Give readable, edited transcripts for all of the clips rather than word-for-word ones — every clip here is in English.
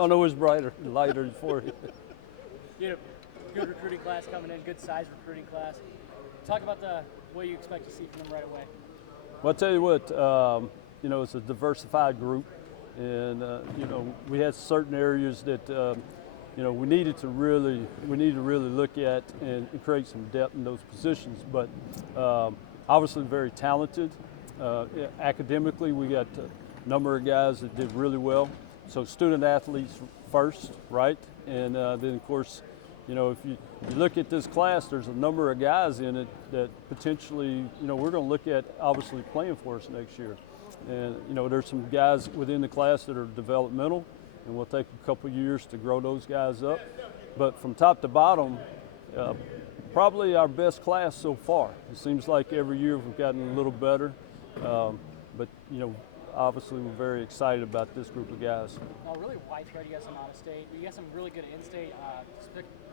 don't know which brighter, lighter for you. You had a good recruiting class coming in, good size recruiting class. Talk about what you expect to see from them right away. Well, I'll tell you what, it's a diversified group, and we had certain areas that we needed to really look at and create some depth in those positions. But obviously, very talented. Academically, we got a number of guys that did really well. So student athletes first, right? And then of course, if you look at this class, there's a number of guys in it that potentially, we're going to look at obviously playing for us next year. And, there's some guys within the class that are developmental, and we'll take a couple years to grow those guys up. But from top to bottom, probably our best class so far. It seems like every year we've gotten a little better. But, obviously we're very excited about this group of guys. Now, really widespread. You got some out of state. You got some really good in-state,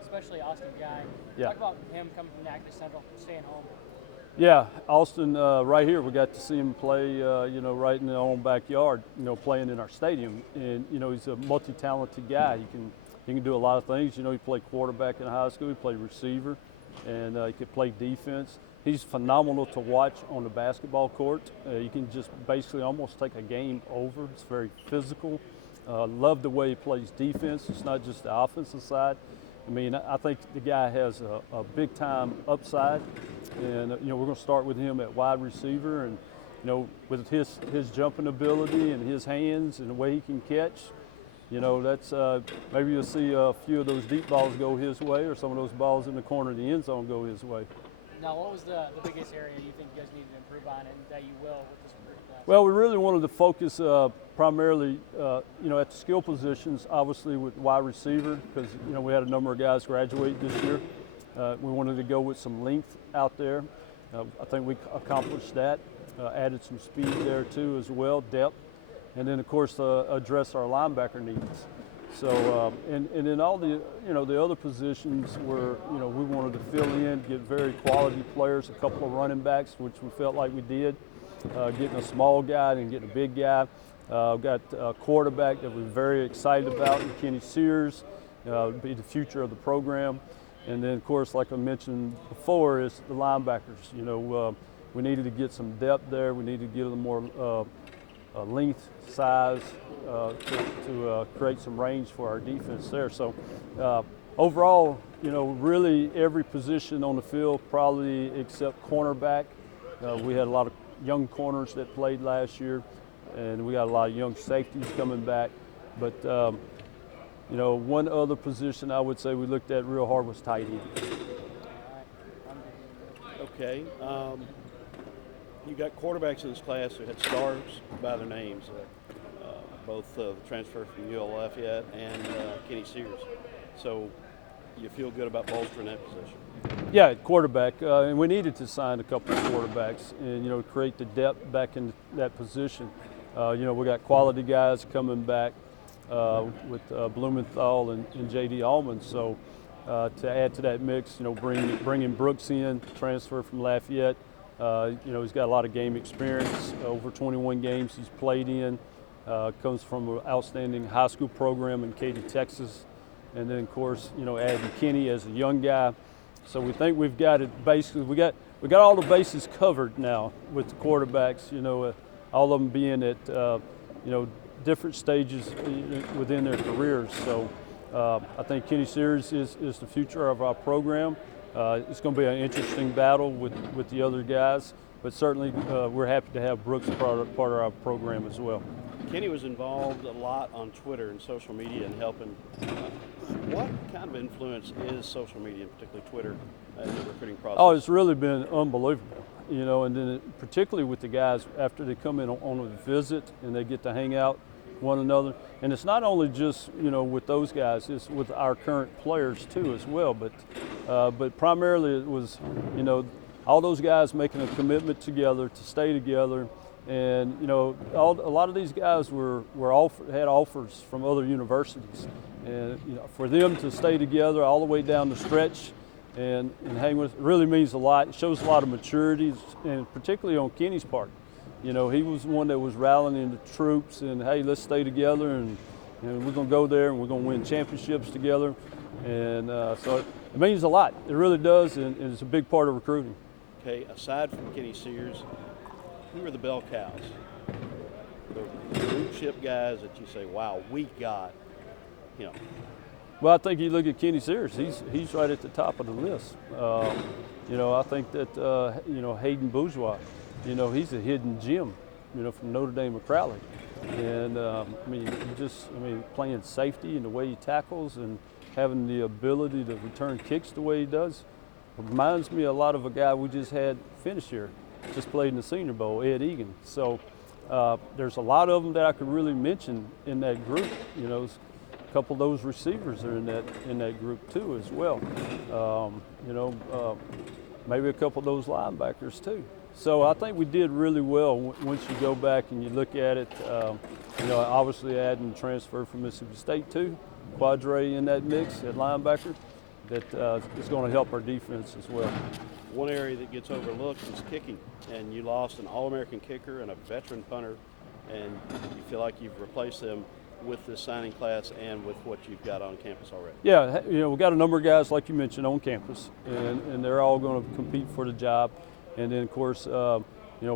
especially Austin Guy. Yeah. Talk about him coming from Natchitoches Central, staying home. Yeah, Austin, right here, we got to see him play, right in our own backyard, playing in our stadium. And, he's a multi-talented guy. He can do a lot of things. He played quarterback in high school. He played receiver, and he could play defense. He's phenomenal to watch on the basketball court. You can just basically almost take a game over. It's very physical. Love the way he plays defense. It's not just the offensive side. I mean, I think the guy has a big-time upside, and we're going to start with him at wide receiver, and with his jumping ability and his hands and the way he can catch, that's maybe you'll see a few of those deep balls go his way, or some of those balls in the corner of the end zone go his way. Now, what was the biggest area you think you guys needed to improve on, and that you will with this recruiting class? Well, we really wanted to focus primarily, at the skill positions, obviously with wide receiver, because we had a number of guys graduate this year. We wanted to go with some length out there. I think we accomplished that. Added some speed there too as well, depth, and then of course address our linebacker needs. So and then all the the other positions were we wanted to fill in, get very quality players, a couple of running backs, which we felt like we did. Getting a small guy and getting a big guy. Got a quarterback that we're very excited about, Kenny Sears, be the future of the program. And then, of course, like I mentioned before, is the linebackers. We needed to get some depth there. We needed to get a little more length, size to create some range for our defense there. So overall, really every position on the field, probably except cornerback. We had a lot of young corners that played last year, and we got a lot of young safeties coming back. But one other position I would say we looked at real hard was tight end. Okay. You got quarterbacks in this class who had stars by their names, both the transfer from UL Lafayette and Kenny Sears. So you feel good about bolstering that position? Yeah, at quarterback, and we needed to sign a couple of quarterbacks and create the depth back in that position. We got quality guys coming back with Blumenthal and J.D. Allman. So to add to that mix, bringing Brooks in, transfer from Lafayette. He's got a lot of game experience, over 21 games he's played in. Comes from an outstanding high school program in Katy, Texas. And then, of course, adding Kenny as a young guy. So we think we've got it basically, we got all the bases covered now with the quarterbacks, all of them being at, different stages within their careers. So I think Kenny Sears is the future of our program. It's going to be an interesting battle with the other guys, but certainly we're happy to have Brooks part of our program as well. Kenny was involved a lot on Twitter and social media and helping. What kind of influence is social media, particularly Twitter, in the recruiting process? Oh, it's really been unbelievable, and then particularly with the guys after they come in on a visit and they get to hang out one another. And it's not only just, with those guys, it's with our current players too as well, but primarily it was, all those guys making a commitment together to stay together. And a lot of these guys had offers from other universities, and for them to stay together all the way down the stretch and hang with really means a lot. It shows a lot of maturity, and particularly on Kenny's part. He was one that was rallying the troops and, hey, let's stay together, and and we're going to go there and we're going to win championships together. And so it means a lot. It really does, and it's a big part of recruiting. Okay, aside from Kenny Sears, who are the bell cows? The blue chip guys that you say, wow, we got him. Well, I think you look at Kenny Sears, he's right at the top of the list. I think that, Hayden Bourgeois, he's a hidden gem, from Notre Dame or Crowley. And, playing safety and the way he tackles and having the ability to return kicks the way he does reminds me a lot of a guy we just had finish here, just played in the Senior Bowl, Ed Egan. So there's a lot of them that I could really mention in that group. A couple of those receivers are in that group too as well. Maybe a couple of those linebackers too. So I think we did really well once you go back and you look at it. Obviously adding transfer from Mississippi State too, Quadre in that mix at linebacker, that is going to help our defense as well. One area that gets overlooked is kicking, and you lost an All-American kicker and a veteran punter, and you feel like you've replaced them with this signing class and with what you've got on campus already. Yeah, we've got a number of guys, like you mentioned, on campus, and they're all going to compete for the job. And then, of course,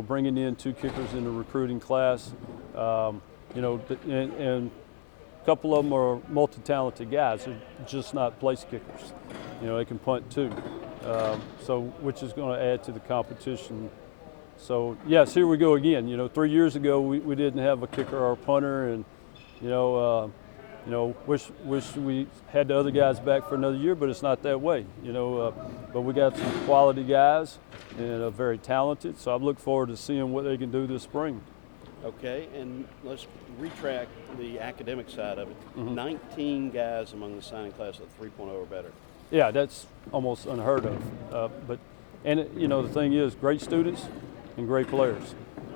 bringing in 2 kickers in the recruiting class, and a couple of them are multi-talented guys. They're just not place kickers. They can punt too. Which is going to add to the competition. So, yes, here we go again. 3 years ago, we didn't have a kicker or a punter, and wish we had the other guys back for another year, but it's not that way. But we got some quality guys and are very talented. So I look forward to seeing what they can do this spring. Okay, and let's retract the academic side of it. 19 guys among the signing class at 3.0 or better. Yeah, that's almost unheard of. The thing is, great students and great players.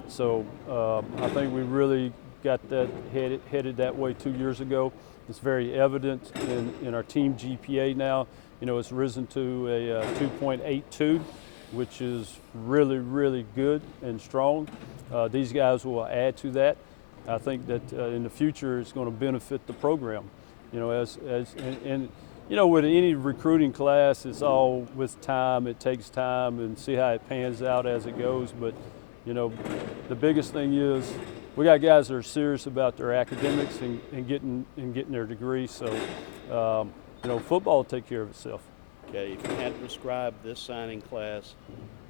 So I think we really got that headed that way 2 years ago. It's very evident in our team GPA now. It's risen to a 2.82, which is really, really good and strong. These guys will add to that. I think that in the future it's going to benefit the program. With any recruiting class, it's all with time. It takes time and see how it pans out as it goes. But the biggest thing is we got guys that are serious about their academics and getting their degree. So football will take care of itself. Okay, if you had to describe this signing class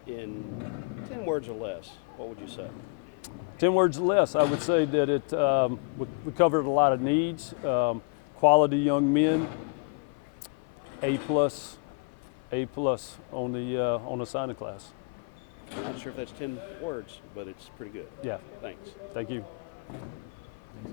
in 10 words or less, what would you say? 10 words or less, I would say that we covered a lot of needs, quality young men, A+ on the signing class. I'm not sure if that's 10 words, but it's pretty good. Yeah. Thanks. Thank you.